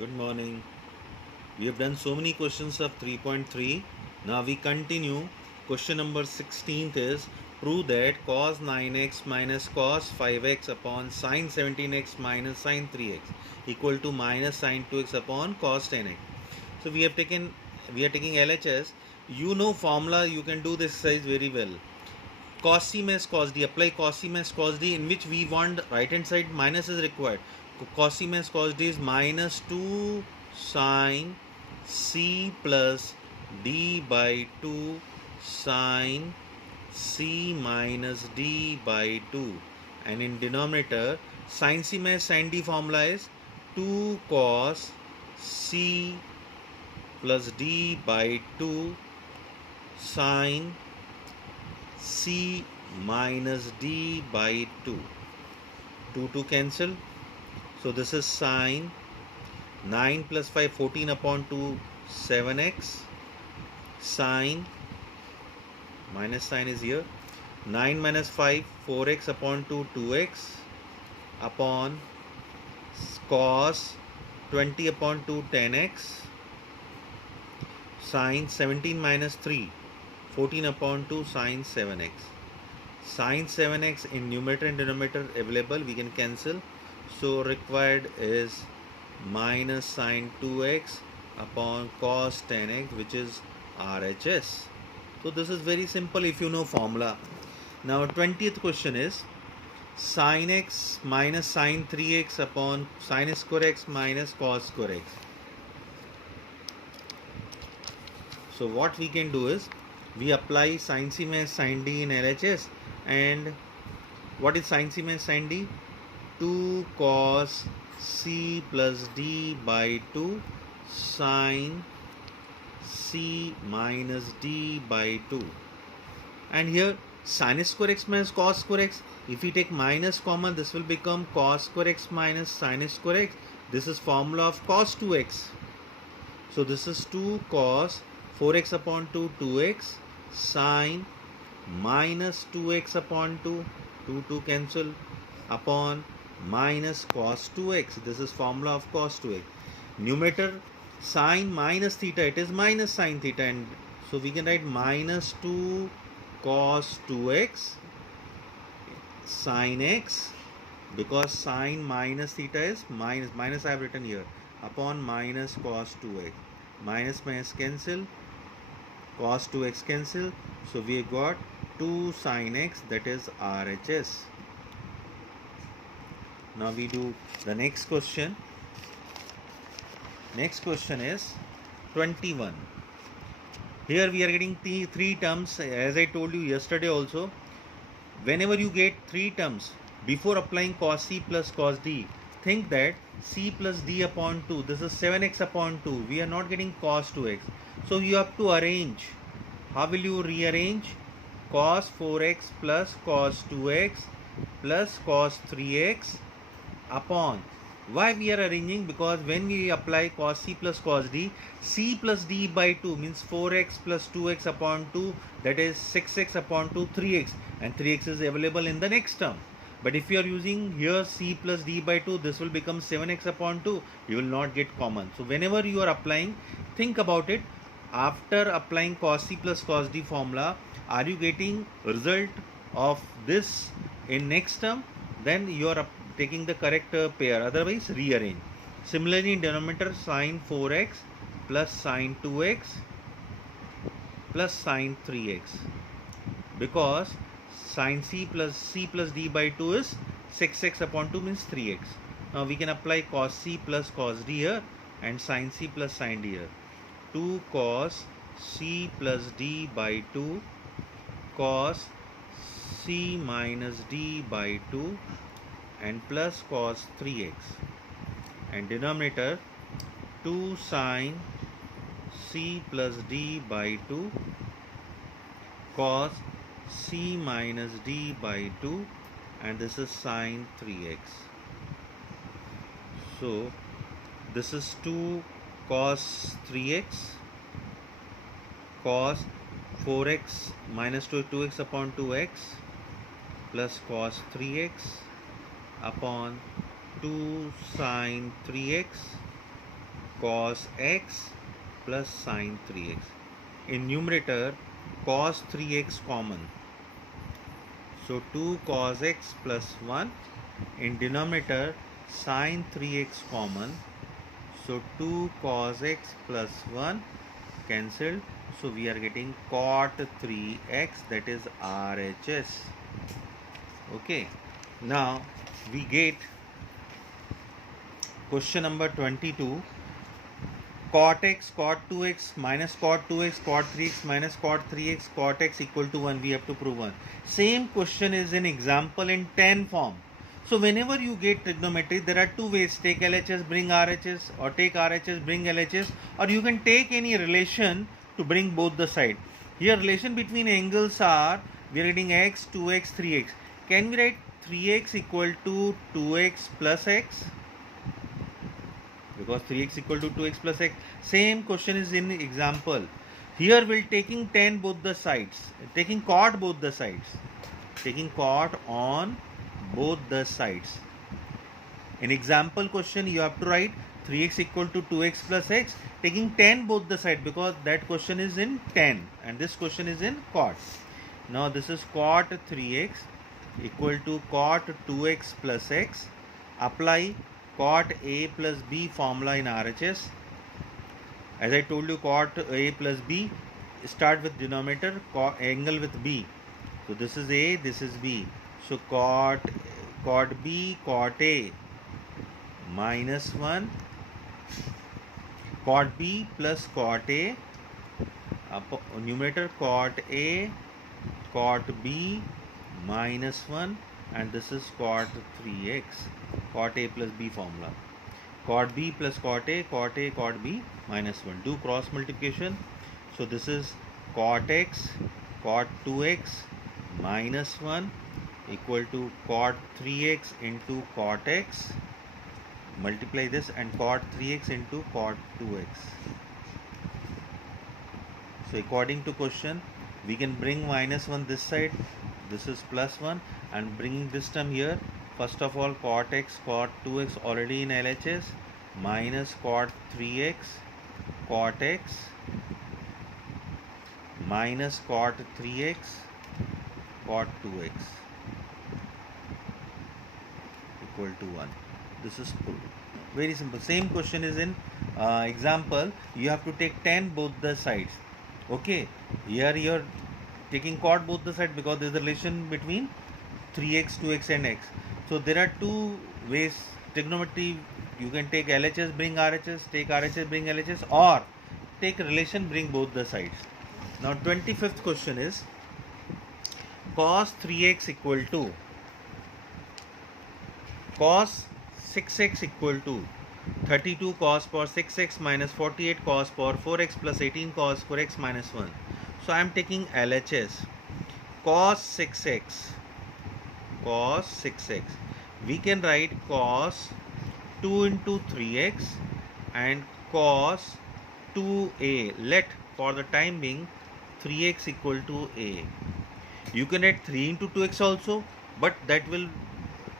Good morning. We have done so many questions of 3.3. Now we continue. Question number 16th is prove that cos 9x minus cos 5x upon sin 17x minus sin 3x equal to minus sin 2x upon cos 10x. So we are taking LHS. You know formula, you can do this exercise very well. Cos c minus cos d, apply cos c minus cos d, in which we want right hand side minus is required. Cos c minus cos d is minus 2 sine c plus d by 2 sine c minus d by 2, and in denominator sin c minus sin d formula is 2 cos c plus d by 2 sine c minus d by 2. 2 cancel. So this is sine 9 plus 5, 14 upon 2, 7x. Sine, minus sign is here. 9 minus 5, 4x upon 2, 2x. Upon cos 20 upon 2, 10x. Sine 17 minus 3, 14 upon 2 sine 7x. Sine 7x in numerator and denominator available, we can cancel. So required is minus sine 2x upon cos 10x, which is RHS. So this is very simple if you know formula. Now 20th question is sin x minus sine 3x upon sin square x minus cos square x. So what we can do is we apply sin c minus sin d in LHS, and what is sin c minus sin d? 2 cos c plus d by 2 sin c minus d by 2, and here sin square x minus cos square x, if we take minus common, this will become cos square x minus sin square x. This is formula of cos 2x. So this is 2 cos 4x upon 2, 2x sine minus 2x upon 2, 2 cancel, upon minus cos 2x. This is formula of cos 2x. Numerator sine minus theta, it is minus sine theta, and so we can write minus 2 cos 2x sine x, because sine minus theta is minus I have written here, upon minus cos 2x. Minus minus cancel, cos 2x cancel, so we got 2 sin x, that is RHS. Now we do the next question. Next question is 21. Here we are getting three terms. As I told you yesterday also, whenever you get three terms, before applying cos c plus cos d, think that c plus d upon 2, this is 7x upon 2, we are not getting cos 2x. So you have to arrange. How will you rearrange? Cos 4x plus cos 2x plus cos 3x upon. Why we are arranging? Because when we apply cos c plus cos d, c plus d by 2 means 4x plus 2x upon 2, that is 6x upon 2, 3x, and 3x is available in the next term. But if you are using here c plus d by 2, this will become 7x upon 2, you will not get common. So whenever you are applying, think about it. After applying cos c plus cos d formula, are you getting result of this in next term? Then you are taking the correct pair, otherwise rearrange. Similarly in denominator, sin 4x plus sin 2x plus sin 3x, because sin c plus d by 2 is 6x upon 2 means 3x. Now we can apply cos c plus cos d here and sin c plus sin d here. 2 cos c plus d by 2 cos c minus d by 2 and plus cos 3x, and denominator 2 sin c plus d by 2 cos c minus d by 2, and this is sin 3x. So this is 2 cos 3x cos 4x minus 2x upon 2x plus cos 3x upon 2 sin 3x cos x plus sin 3x. In numerator, cos 3x common. So 2 cos x plus 1. In denominator, sin 3x common. So 2 cos x plus 1 cancelled. So we are getting cot 3x, that is RHS. Okay. Now we get question number 22. Cot x, cot 2x minus cot 2x, cot 3x minus cot 3x, cot x equal to 1. We have to prove 1. Same question is in example in 10 form. So whenever you get trigonometry, there are two ways. Take LHS, bring RHS, or take RHS, bring LHS, or you can take any relation to bring both the side. Here relation between angles are, we are getting x, 2x, 3x. Can we write 3x equal to 2x plus x? Because 3x equal to 2x plus x. Same question is in example. Here we'll taking tan both the sides, taking cot both the sides, taking cot on both the sides. In example question you have to write 3x equal to 2x plus x, taking tan both the side, because that question is in tan and this question is in cot. Now this is cot 3x equal to cot 2x plus x. Apply cot A plus B formula in RHS. As I told you, cot A plus B, start with denominator, angle with B. So this is A, this is B. So cot B, cot A minus 1, cot B plus cot A, numerator cot A, cot B minus 1, and this is cot 3x, cot A plus B formula. Cot B plus cot A, cot A, cot B minus 1. Do cross multiplication. So this is cot x, cot 2x minus 1 equal to cot 3x into cot x. Multiply this and cot 3x into cot 2x. So according to question, we can bring minus 1 this side. This is plus 1, and bringing this term here. First of all, cot x, cot 2x already in LHS, minus cot 3x, cot x, minus cot 3x, cot 2x equal to 1. This is very simple. Same question is in example. You have to take tan both the sides. Okay, here you are taking cot both the sides because there is a relation between 3x, 2x and x. So there are two ways trigonometry. You can take LHS, bring RHS, take RHS, bring LHS, or take relation, bring both the sides. Now 25th question is cos 3x equal to cos 6x equal to 32 cos power 6x minus 48 cos power 4x plus 18 cos 4x minus 1. So I am taking LHS. Cos 6x, cos 6x. We can write cos 2 into 3x and cos 2a. Let for the time being 3x equal to a. You can add 3 into 2x also, but that will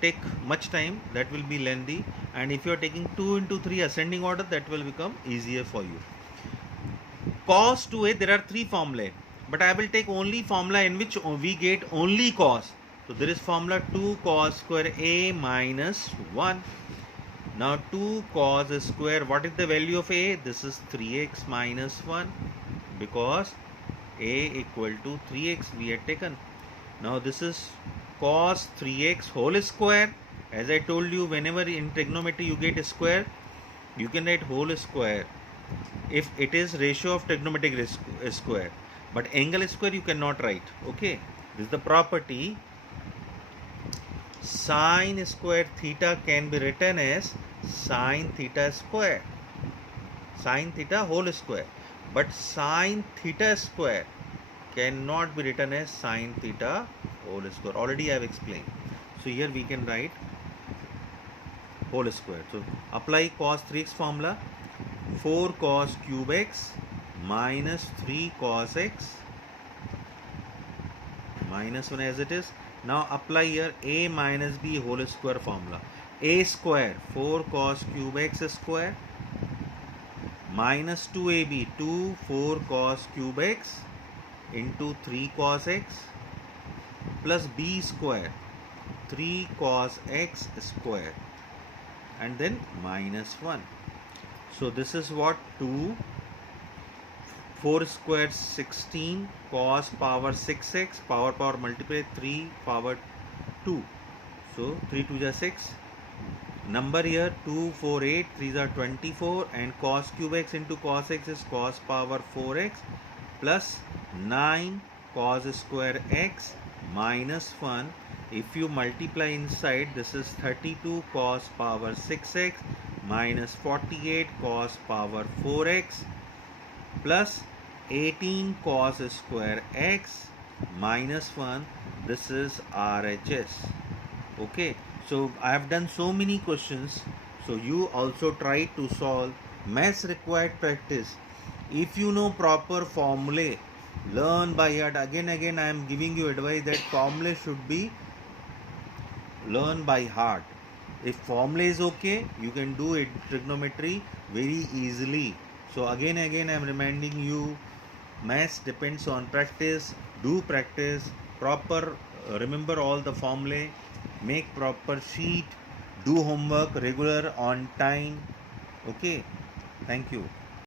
take much time, that will be lengthy, and if you are taking 2 into 3 ascending order, that will become easier for you. Cos 2a, there are three formulae, but I will take only formula in which we get only cos. So there is formula 2 cos square a minus 1. Now 2 cos square, what is the value of a? This is 3x minus 1, because a equal to 3x we had taken. Now this is cos 3x whole square. As I told you, whenever in trigonometry you get a square, you can write whole square if it is ratio of trigonometric square, but angle square you cannot write. Okay, this is the property. Sin square theta can be written as sin theta square, sin theta whole square, but sin theta square cannot be written as sin theta whole square. Already I have explained. So here we can write whole square. So apply cos 3x formula. 4 cos cube x minus 3 cos x minus 1 as it is. Now apply here a minus b whole square formula. A square 4 cos cube x square minus 2ab, 2 4 cos cube x into 3 cos x plus b square, 3 cos x square, and then minus 1. So this is what 2 4 square 16 cos power 6x power multiply 3 power 2. So 3 2 is 6. Number here 2 4 8 3 are 24, and cos cube x into cos x is cos power 4x plus 9 cos square x minus 1. If you multiply inside, this is 32 cos power 6x minus 48 cos power 4x plus 18 cos square x minus 1. This is RHS. Okay, so I have done so many questions, so you also try to solve. Maths required practice. If you know proper formulae, learn by heart. Again I am giving you advice that formulae should be learn by heart. If formula is okay, you can do it trigonometry very easily. So again I am reminding you, maths depends on practice. Do practice proper, remember all the formulae, make proper sheet, do homework regular on time. Okay, thank you.